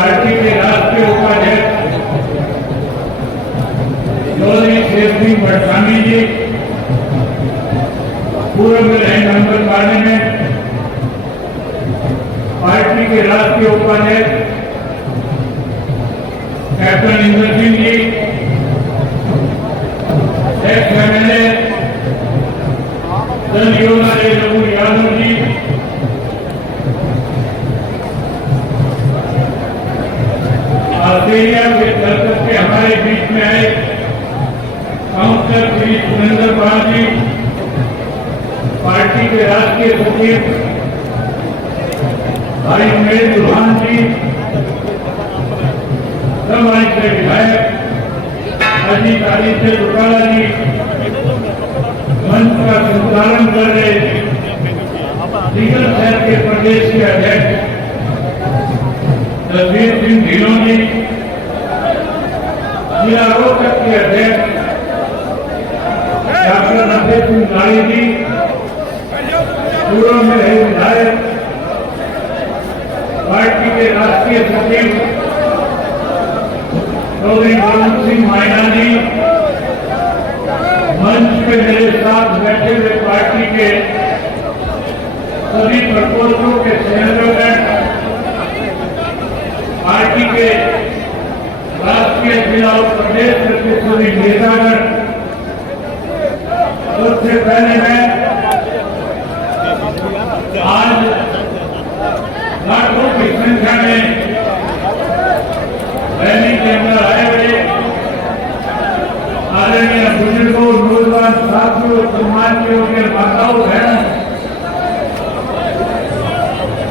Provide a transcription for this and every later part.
Party के राष्ट्रीय उपाध्यक्ष चौधरी शेर सिंह वर्षानी जी, पूर्व मेंबर पार्लियामेंट पार्टी के राष्ट्रीय उपाध्यक्ष captain Indra Singh ji, ex MLA जन योजना रघु यादव जी, ऑस्ट्रेलिया के दर्शक के हमारे बीच में आए काउंसलर श्री सुरेंद्र पाल जी, पार्टी के राष्ट्रीय सचिव भाई उमेश चौहान जी, समाज के विधायक अजीत आदित्य चौटाला जी, मंच का संचालन कर रहे लीगल सेल के प्रदेश के अध्यक्ष जसवीर सिंह ढीलों जी, जिला रोहतक के अध्यक्ष डॉक्टर नरदेव सिंह गाड़ी जी, पूर्व में रहे विधायक पार्टी के राष्ट्रीय सचिव चौधरी गोविंद सिंह मायना जी, मंच पे मेरे साथ बैठे हुए पार्टी के सभी प्रकोष्ठों के संयोजक, पार्टी के राष्ट्रीय जिला और प्रदेश के सभी नेतागण, सबसे पहले मैं आज लाखों की संख्या में रैली के अंदर आए हुए आदरणीय बुजुर्गों, नौजवान साथियों, समाजियों के माताओं बहनों,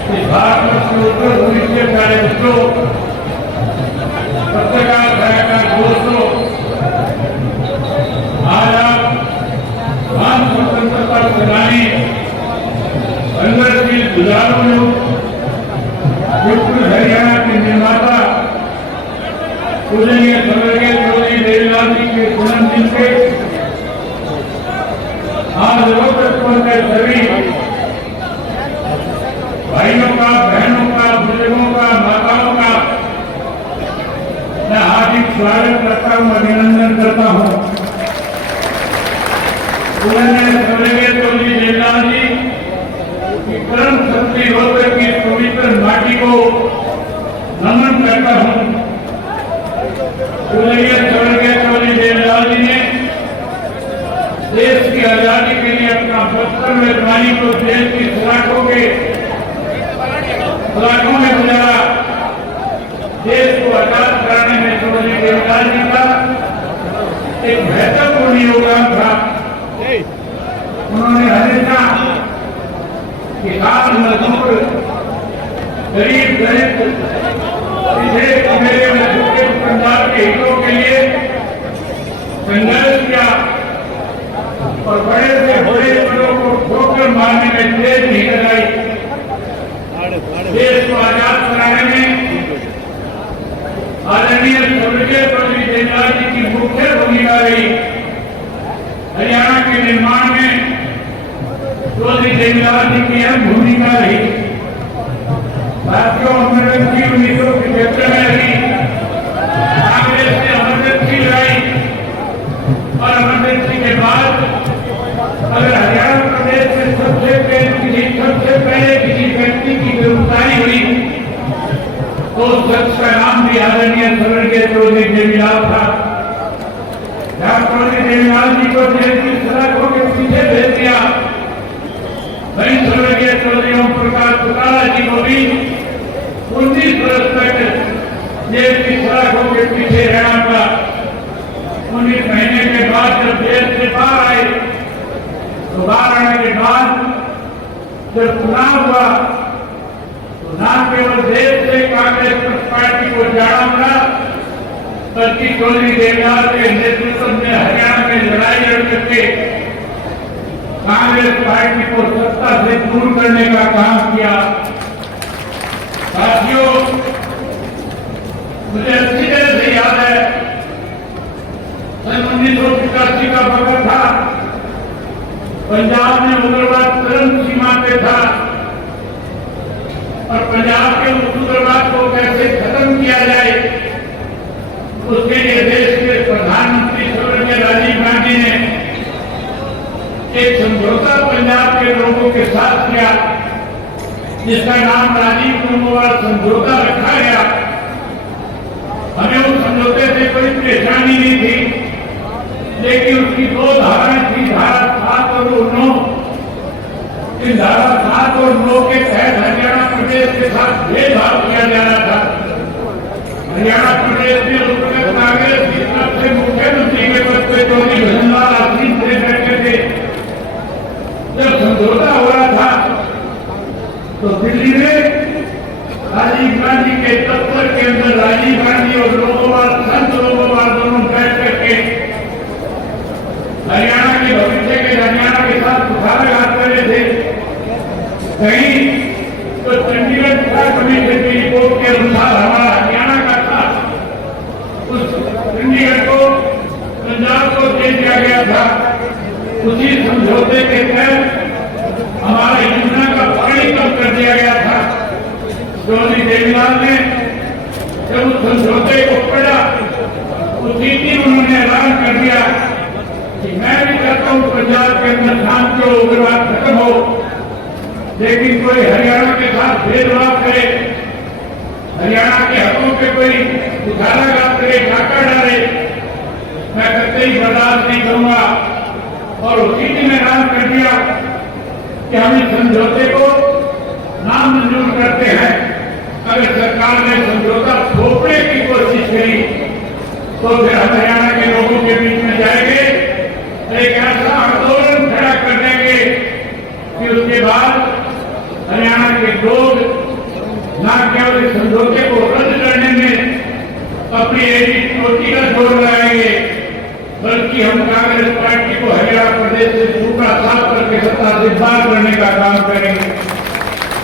इस भारत के उत्तर भविष्य प्यारे मित्रों, पत्रकार सलाहकार दोस्तों, आज आप महान स्वतंत्रता सेनानी अंगरशील जुझारू युक्त हरियाणा के निर्माता पूजनीय स्वर्गीय चौधरी देवीलाल जी के जन्मदिन पे आज रोहतक पहुंचे सभी भाइयों का, बहनों का, बुजुर्गों का, माताओं का मैं हार्दिक स्वागत करता हूं, अभिनंदन करता हूं। पूजनीय स्वर्गीय चौधरी देवीलाल जी की कर्म शक्ति रोहतक की पवित्र माटी को नमन करता हूं। पूजनीय स्वर्गीय चौधरी देवीलाल जी ने देश की आजादी के लिए अपना 72वें जवानी को देश की सलाखों में गुजारा। देश को आजाद कराने में चौधरी देवीलाल जी का एक महत्वपूर्ण योगदान था। उन्होंने हमेशा किसान, मजदूर, गरीब दलित, मेरे पंजाब के हितों के लिए संघर्ष किया और बड़े से बड़े पदों को ठोकर मारने में तेज नहीं लगाई। देश को आजाद कराने में आदरणीय स्वर्गीय चौधरी देवीलाल जी की मुख्य भूमिका रही। हरियाणा के निर्माण में चौधरी देवीलाल जी की अहम भूमिका रही। साथियों, इमरजेंसी 1975 में रही, कांग्रेस ने इमरजेंसी लाई और इमरजेंसी के बाद अगर हरियाणा प्रदेश में सबसे पहले किसी व्यक्ति की गिरफ्तारी हुई तो उस शख्स का नाम भी आदरणीय स्वर्गीय चौधरी देवीलाल था। जहां चौधरी देवीलाल जी को जेल की सलाखों के पीछे भेज दिया, वहीं स्वर्गीय चौधरी ओम प्रकाश चौटाला जी को भी 19 वर्ष तक जेल की सलाखों के पीछे रहना पड़ा। 19 महीने के बाद जब जेल से बाहर आए तो बाहर आने के बाद जब चुनाव हुआ तो न केवल देश से कांग्रेस पार्टी को जाना पड़ा, बल्कि चौधरी देवीलाल के नेतृत्व में हरियाणा में लड़ाई लड़ करके कांग्रेस पार्टी को सत्ता से दूर करने का काम किया। साथियों, मुझे अच्छी तरह से याद है सन 1985 का वक्त था। पंजाब में उग्रवाद चरम सीमा पे था और पंजाब के उग्रवाद को कैसे खत्म किया साथ किया, जिसका नाम राजीव कुमार समझौता रखा गया। हमें उस समझौते से कोई परेशानी नहीं थी, लेकिन उसकी दो धाराएं थी, धारा 7 और 9। इन धारा 7 और 9 के तहत हरियाणा प्रदेश के साथ भेदभाव किया जा रहा था। हरियाणा प्रदेश में उस वक्त कांग्रेस की तरफ से मुख्यमंत्री के पद पे चौधरी भजनलाल आसीन से बैठे थे। जब समझौता हो रहा था तो दिल्ली में राजीव गांधी के दफ्तर के अंदर राजीव गांधी और लोगोपाल संत लोगोपाल दोनों बैठ करके हरियाणा के भविष्य के हरियाणा के साथ सुधाराघात कर रहे थे। कहीं तो चंडीगढ़ कमीशन की रिपोर्ट के अनुसार हमारा हरियाणा का था, उस चंडीगढ़ को पंजाब को दे दिया गया था। उसी समझौते के तहत हमारा योजना का पानी कम कर दिया गया था। चौधरी देवीलाल ने जब उस समझौते को पढ़ा, उसी दिन उन्होंने ऐलान कर दिया कि मैं भी चाहता हूं पंजाब के अंदर शांति और उग्रवाद खत्म हो, लेकिन कोई हरियाणा के साथ भेदभाव करे, हरियाणा के हकों पे कोई कुठाराघात करे, डाका डाले, मैं कतई बर्दाश्त नहीं करूंगा। और उसी दिन ऐलान कर दिया कि हम इस समझौते को नामंजूर करते हैं। अगर सरकार ने समझौता थोपने की कोशिश करी तो फिर हम हरियाणा के लोगों के बीच में जाएंगे, एक ऐसा आंदोलन खड़ा कर देंगे कि उसके बाद हरियाणा के लोग न केवल इस समझौते को रद्द करने में अपनी एक चोटी का जोर लगाएंगे, बल्कि हम कांग्रेस पार्टी को हरियाणा प्रदेश से सूखा साफ करके सत्ता से बाहर करने का काम करेंगे।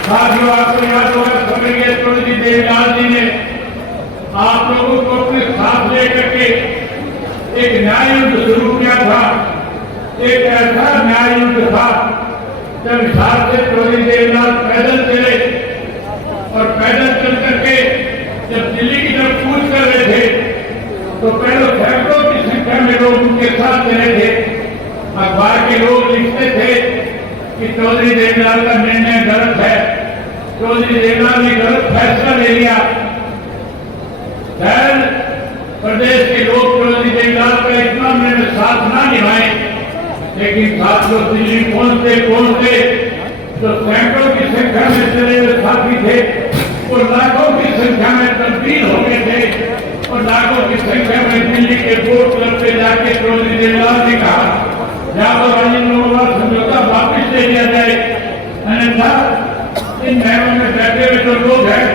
साथियों, आपको याद होगा स्वर्गीय चौधरी देवीलाल जी ने आप लोगों को अपने साथ लेकर के एक न्याय युद्ध शुरू किया था। एक ऐसा न्याय युद्ध था जब हिसार से चौधरी देवीलाल पैदल चले और पैदल चल करके जब दिल्ली की तरफ कूच कर रहे थे तो पहले सैकड़ों की संख्या में लोग उनके साथ चले थे। अखबार के लोग लिखते थे कि चौधरी देवीलाल का निर्णय गलत है, चौधरी देवीलाल ने गलत फैसला ले लिया। खैर, प्रदेश के लोग चौधरी देवीलाल का इतना निर्णय साथ ना निभाए, लेकिन साथियों दिल्ली पहुंचते पहुंचते जो सैकड़ों की संख्या में चले हुए साथी थे वो लाखों की संख्या में तब्दील हो गए थे और लाखों की संख्या में दिल्ली के बोर्ड क्लब पे जाके चौधरी देवीलाल ने कहा या तो राजीव लोगों का समझौता वापिस ले लिया जाए, अन्यथा इन महलों में बैठे हुए जो लोग हैं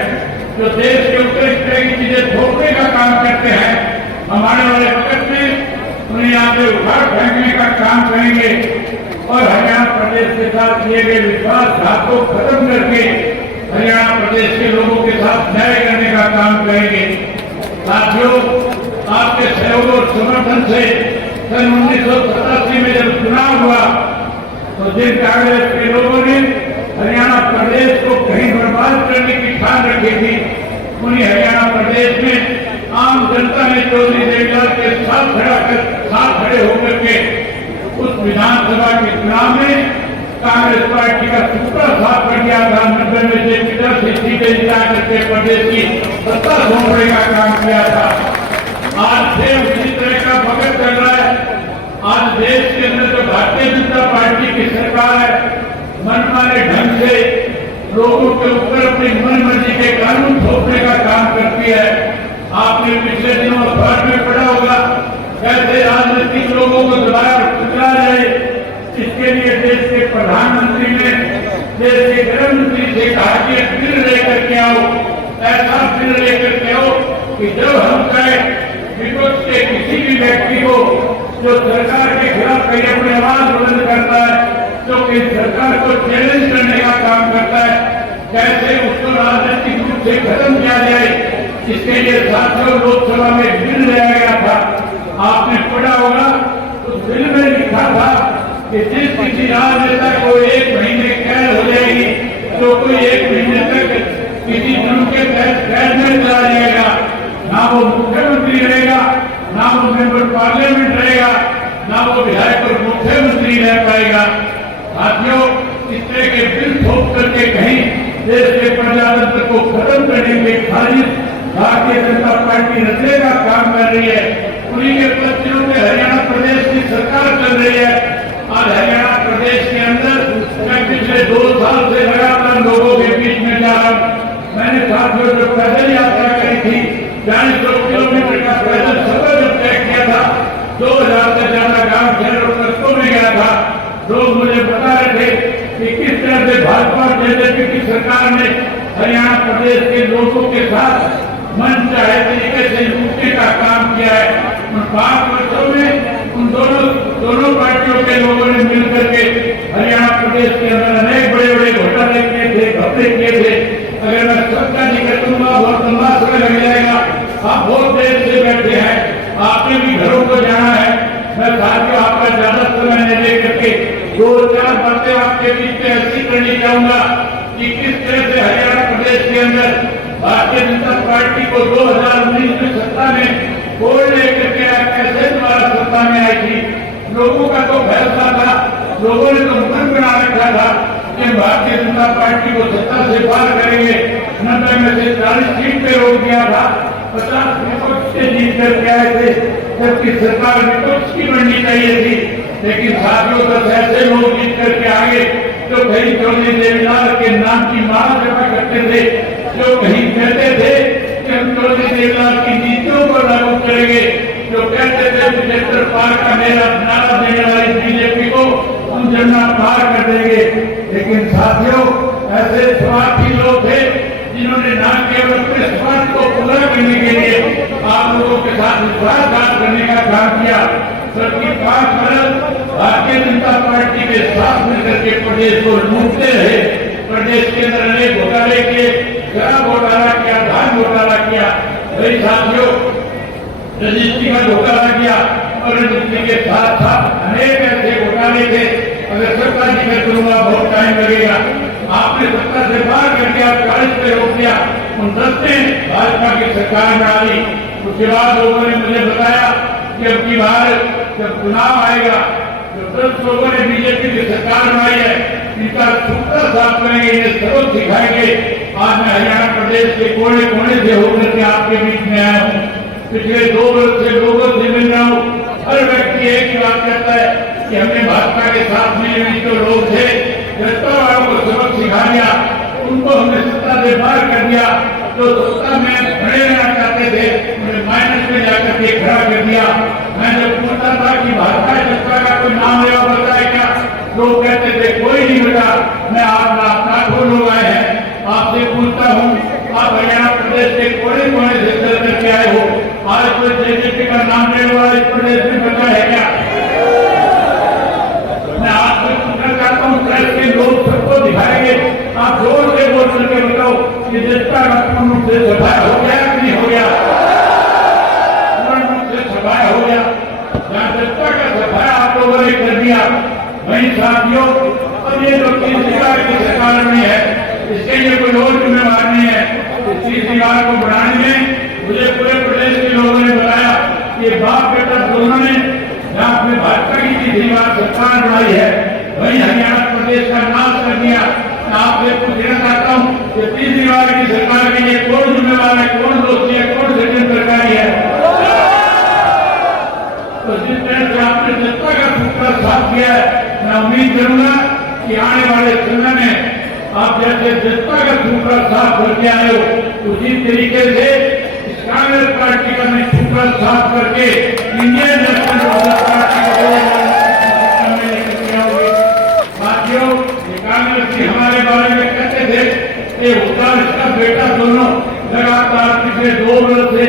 जो देश के ऊपर इस तरह की चीजें थोपने का काम करते हैं, हमारे वाले वक्त में उन्हें यहाँ पे उखाड़ फेंकने का काम करेंगे और हरियाणा प्रदेश के साथ किए गए विश्वासघात को खत्म करके हरियाणा प्रदेश के लोगों के साथ न्याय करने का काम करेंगे। साथियों, आपके सहयोग और समर्थन से सन 1987 में जब चुनाव हुआ तो जिन कांग्रेस के लोगों ने हरियाणा प्रदेश को कहीं बर्बाद करने की ठान रखी थी, उन्हीं हरियाणा प्रदेश में आम जनता ने चौधरी देवीलाल के साथ खड़े होकर के उस विधानसभा के चुनाव में कांग्रेस पार्टी का सूत्रा साफ कर दिया था। 90 में से 50 सीटें जिता करके प्रदेश की सत्ता सौंपने का काम किया था। आज से उसी तरह का वक्त चल रहा है। आज देश के अंदर जो भारतीय जनता पार्टी की सरकार है, मनमाने ढंग से लोगों के ऊपर अपनी मन मर्जी के कानून थोपने का काम करती है। आपने पिछले दिनों अखबार में पढ़ा होगा कैसे राजनीतिक लोगों को दबाया और कुचला जाए, इसके लिए देश के प्रधानमंत्री ने देश के गृह मंत्री से कहा कि एक बिल लेकर के आओ, ऐसा बिल लेकर के आओ कि जब हम कहें विपक्ष के किसी भी व्यक्ति को जो सरकार के खिलाफ कहीं अपनी आवाज बुलंद करता है, जो कि सरकार को चैलेंज करने का काम करता है, कैसे उसको राजनीतिक रूप से खत्म किया जाए। इसके लिए साथियों लोकसभा में बिल लाया गया था। आपने पढ़ा होगा उस बिल में लिखा था कि जिस किसी राजनेता को 1 महीने कैद हो जाएगी तो कोई 1 महीने तक किसी जुर्म के तहत कैद में चला जाएगा, ना वो मुख्यमंत्री रहेगा, ना वो मेंबर पार्लियामेंट रहेगा, ना वो विधायक और मुख्यमंत्री रह पाएगा। साथियों, इस तरह के करके कहीं देश के प्रजातंत्र को खत्म करने के खारिज भारतीय जनता पार्टी रचने का काम कर रही है। उन्हीं के पत्तियों में हरियाणा प्रदेश की सरकार चल रही है। आज हरियाणा प्रदेश के अंदर मैं पिछले 2 साल से लगातार लोगों के बीच में जा रहा हूँ। मैंने साथियों जो पैदल यात्रा करी थी 40 किलोमीटर का पैदल सफर जब तय किया था, 2000 से ज्यादा गांव शहर और कस्बों में गया था। लोग मुझे बता रहे थे कि किस तरह से भाजपा और बीजेपी की सरकार ने हरियाणा प्रदेश के लोगों के साथ मन चाहे तरीके से लूटने का काम किया है। उन 5 वर्षों में उन दोनों पार्टियों के लोगों ने मिलकर के हरियाणा प्रदेश के अंदर अनेक बड़े बड़े घोटाले किए थे, घपले किए थे। अगर मैं सबका जिक्र करूंगा बहुत लंबा समय लग जाएगा। आप बहुत देर से बैठे हैं, आपने भी घरों को जाना है। मैं साथियों आपका ज्यादा समय नहीं लेकर के 2-4 बातें आपके बीच में ऐसी करनी चाहूंगा कि किस तरह से हरियाणा प्रदेश के अंदर भारतीय जनता पार्टी को 2019 में सत्ता में वोट लेकर के कैसे द्वारा सत्ता में आई थी। लोगों का तो फैसला था, लोगों ने तो मन बना रखा था कि भारतीय जनता पार्टी को सत्ता से पार करेंगे। 90 में से 40 सीट पे रोक दिया था, 50 विपक्ष से जीत करके आए थे, जबकि सरकार विपक्ष की बननी चाहिए थी। लेकिन साथियों 10 ऐसे लोग जीत करके आगे जो कहीं चौधरी देवीलाल के नाम की माला जपा करते थे, जो कहीं कहते थे कि हम चौधरी देवीलाल की नीतियों को लागू करेंगे, जो कहते थे 75 पार का मेरा नारा देने वाली बीजेपी को हम जन्ना पार कर देंगे। लेकिन साथियों ऐसे स्वार्थी लोग थे जिन्होंने ना केवल अपने स्वार्थ को पूरा करने के लिए आप लोगों के साथ विश्वासघात करने का काम किया, बल्कि 5 वर्ष भारतीय जनता पार्टी के साथ मिलकर के प्रदेश को लूटते रहे। प्रदेश के अंदर अनेक घोटाले किए, शराब घोटाला किया, धान घोटाला किया, वही साथियों रजिस्ट्री का घोटाला किया और रजिस्ट्री के साथ साथ अनेक ऐसे घोटाले थे। अगर सबका जिक्र करूंगा बहुत टाइम लगेगा। आपने सत्ता से बाहर करके आप 40 पे रोक दिया, उन 10 ने भाजपा की सरकार में डाली। उसके बाद लोगों ने मुझे बताया कि अब की बार जब चुनाव आएगा जो 10 लोगों ने बीजेपी की सरकार बनाई है इनका सूत्र साफ करेंगे, इन्हें सबक सिखाएंगे। आज मैं हरियाणा प्रदेश के कोने कोने से होकर के आपके बीच में आया हूँ। पिछले 2 वर्ष से लोगों से मिल रहा हूँ। हर व्यक्ति एक ही बात कहता है कि हमने भाजपा के साथ मिले जो लोग थे जनता वालों को सबक सिखा दिया, उनको हमने सत्ता से बाहर कर दिया। जो सत्ता में खड़े रहना चाहते थे उन्हें माइनस में जाकर के खड़ा कर दिया। मैं जब पूछता था कि भाजपा जनता का कोई नाम लेवा बता है क्या, लोग कहते थे कोई नहीं बेटा। मैं आप लाखों लोग आए हैं, आपसे पूछता हूँ आप हरियाणा प्रदेश के कोने कोने से चल करके आए हो, आज कोई जेजेपी का नाम लेने वाला इस प्रदेश में बचा है क्या? मैं आपसे पूछना चाहता हूँ प्रेस के लोग सबको दिखाएंगे, आप जोर से बोल करके बताओ कि जनता का पूर्ण रूप से सफाया हो गया कि नहीं हो गया? पूर्ण रूप से सफाया हो गया। जहाँ जनता का सफाया आप लोगों ने कर दिया, वही साथियों अब ये जो 30 बार की सरकार में है इसके लिए कोई और जिम्मेवार नहीं है। इस 30 बार को बढ़ाने में मुझे पूरे प्रदेश के लोगों ने बताया कि बाप बेटा दोनों ने जहाँ अपने भाजपा की 30 बार सरकार बनाई है वही हरियाणा प्रदेश का नाश कर दिया। मैं आपसे पूछना चाहता हूँ कि 30 बार की सरकार के लिए कौन जिम्मेवार है, कौन दोषी है, कौन सेकंड सरकारी है? तो जिस तरह से आपने जनता का सूत्र साफ किया है, मैं उम्मीद करूंगा कि आने वाले समय में आप जैसे जनता का सूत्र साफ करके आए हो उसी तरीके से इस कांग्रेस पार्टी का भी सूत्र साफ करके इंडियन नेशनल पार्टी को साथियों कांग्रेस की हमारे बारे में कहते थे कि उसका इसका बेटा दोनों लगातार पिछले 2 वर्ष से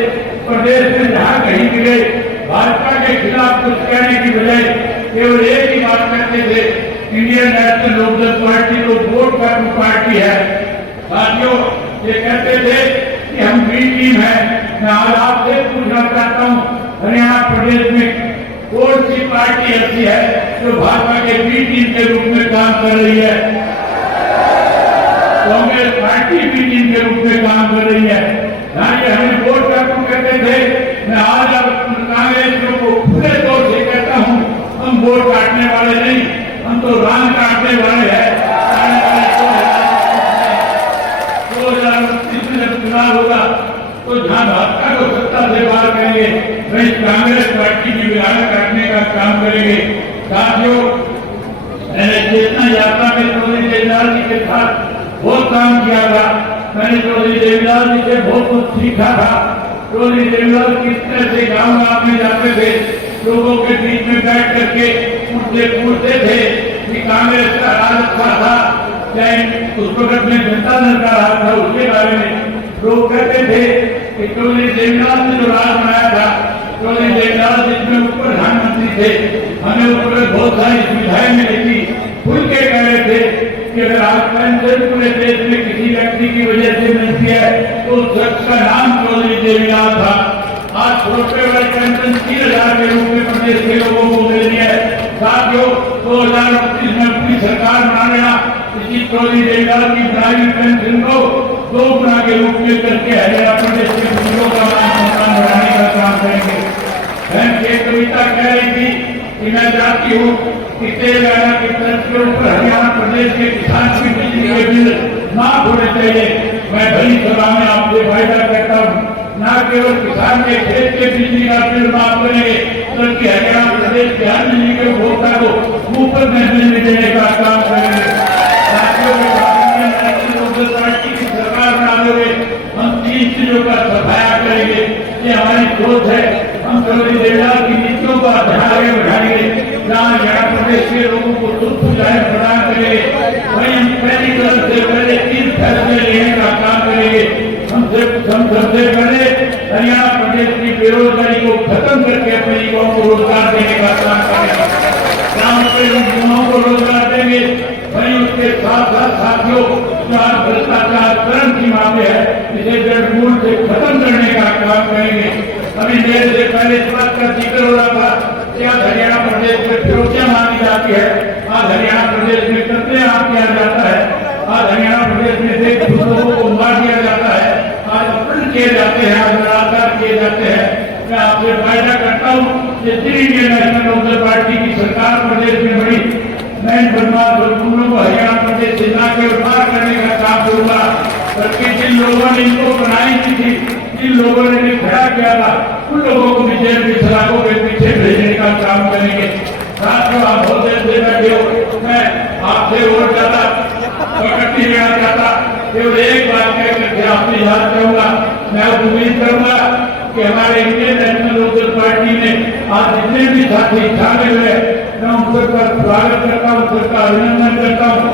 प्रदेश में जहाँ कहीं भी गए भाजपा के खिलाफ कुछ कहने की बजाय केवल एक ही बात कहते थे, इंडियन नेशनल लोकदल पार्टी तो वोट का पार्टी है। साथियों ये कहते थे कि हम बी टीम है। मैं आज आपसे पूछना चाहता हूँ हरियाणा प्रदेश में कौन सी पार्टी ऐसी है जो भाजपा के बी टीम के रूप में काम कर रही है? कांग्रेस पार्टी बी टीम के रूप में काम कर रही है। हमें वोट का कहते थे, मैं आज अब कांग्रेस को खुले तौर से कहता हूँ हम वोट काटने वाले नहीं, हम तो रान काटने वाले हैं। भाजपा को सत्ता से बाहर करेंगे, वही कांग्रेस पार्टी की विधायक रखने का काम करेंगे। साथियों, मैंने चेतना यात्रा में चौधरी देवीलाल जी के साथ बहुत काम किया था। मैंने चौधरी देवीलाल जी से बहुत कुछ सीखा था। चौधरी देवीलाल किस तरह से गाँव में जाते थे, लोगों के बीच में बैठ करके पूछते थे कि कांग्रेस का राज क्या था, चाहे उस वक्त में जनता दल का राज था, उसके बारे में लोग कहते थे कि चौधरी देवीलाल ने जो राज बनाया था, चौधरी देवीलाल जिसमें उप प्रधानमंत्री थे, हमें ऊपर बहुत सारी सुविधाएं मिली थी। खुल के कह रहे थे कि अगर आज पेंशन पूरे देश में किसी व्यक्ति की वजह से मिलती है तो उस शख्स का नाम चौधरी देवीलाल था। आज छोटे वाले पेंशन 3,000 के रूप में प्रदेश के लोगों को मिल रही है। साथियों, 2029 में अपनी सरकार बना लेना, इसी चौधरी देवीलाल की बनाई पेंशन को 2 गुना के रूप में करके हरियाणा प्रदेश के बुजुर्गों का मान बढ़ाने का काम करेंगे। बहन की कविता कह रही थी कि मैं चाहती हूँ कि तेलंगाना की तर्ज के ऊपर हरियाणा प्रदेश के किसान की बिजली के बिल माफ होने चाहिए। मैं बड़ी सभा में आपसे वायदा करता हूँ, न केवल किसान के खेत के बिजली का बिल माफ करेंगे, बल्कि हरियाणा प्रदेश के हर बिजली के उपभोक्ता को मुफ्त में बिजली देने का काम करेंगे। पार्टी की सरकार बनाते हुए हम 3 चीजों का सफाया करेंगे। ये हमारी सोच है। हम चौधरी देवीलाल की नीतियों का ध्यान आगे बढ़ाएंगे, जहाँ हरियाणा प्रदेश के लोगों को सुख सुविधाएं प्रदान करेंगे। वहीं हम पहली तरफ से पहले 3 फैसले लेने का काम करेंगे। हम सबसे पहले हरियाणा प्रदेश की बेरोजगारी को खत्म करके अपने युवाओं को रोजगार देने का काम करेंगे। गाँव के युवाओं को रोजगार देंगे। वहीं उसके साथ साथ साथियों, भ्रष्टाचार चरम सीमा पे है, इसे जड़ मूल से खत्म करने का काम करेंगे। अभी देर से पहले इस बात का जिक्र हो रहा था कि आज हरियाणा प्रदेश में फिरौतियां मांगी जाती है, आज हरियाणा प्रदेश में कत्लेआम किया जाता है, आज हरियाणा प्रदेश में देश लोगों को मार दिया जाता है, आज अपहरण किए जाते हैं, आज बलात्कार किए जाते हैं। मैं आपसे वायदा करता हूँ कि इंडियन नेशनल कांग्रेस पार्टी की सरकार प्रदेश में बड़ी नए बदमाश और गुंडों को हरियाणा प्रदेश से ना केवल पार करने का काम करूंगा, बल्कि जिन लोगों ने इनको बनाई थी, जिन लोगों ने इन्हें खड़ा किया था, उन लोगों को भी जेल की सलाखों के पीछे भेजने का काम करेंगे। साथियों, आप बहुत देर से बैठे हो, मैं आपसे और ज्यादा प्रकटी लेना चाहता, केवल एक बात कह करके आपसे याद करूंगा। मैं उम्मीद करूंगा कि हमारे इंडियन नेशनल कांग्रेस पार्टी ने आज जितने भी साथी शामिल हुए, मैं उन सबका स्वागत करता हूँ, सबका अभिनंदन करता हूँ।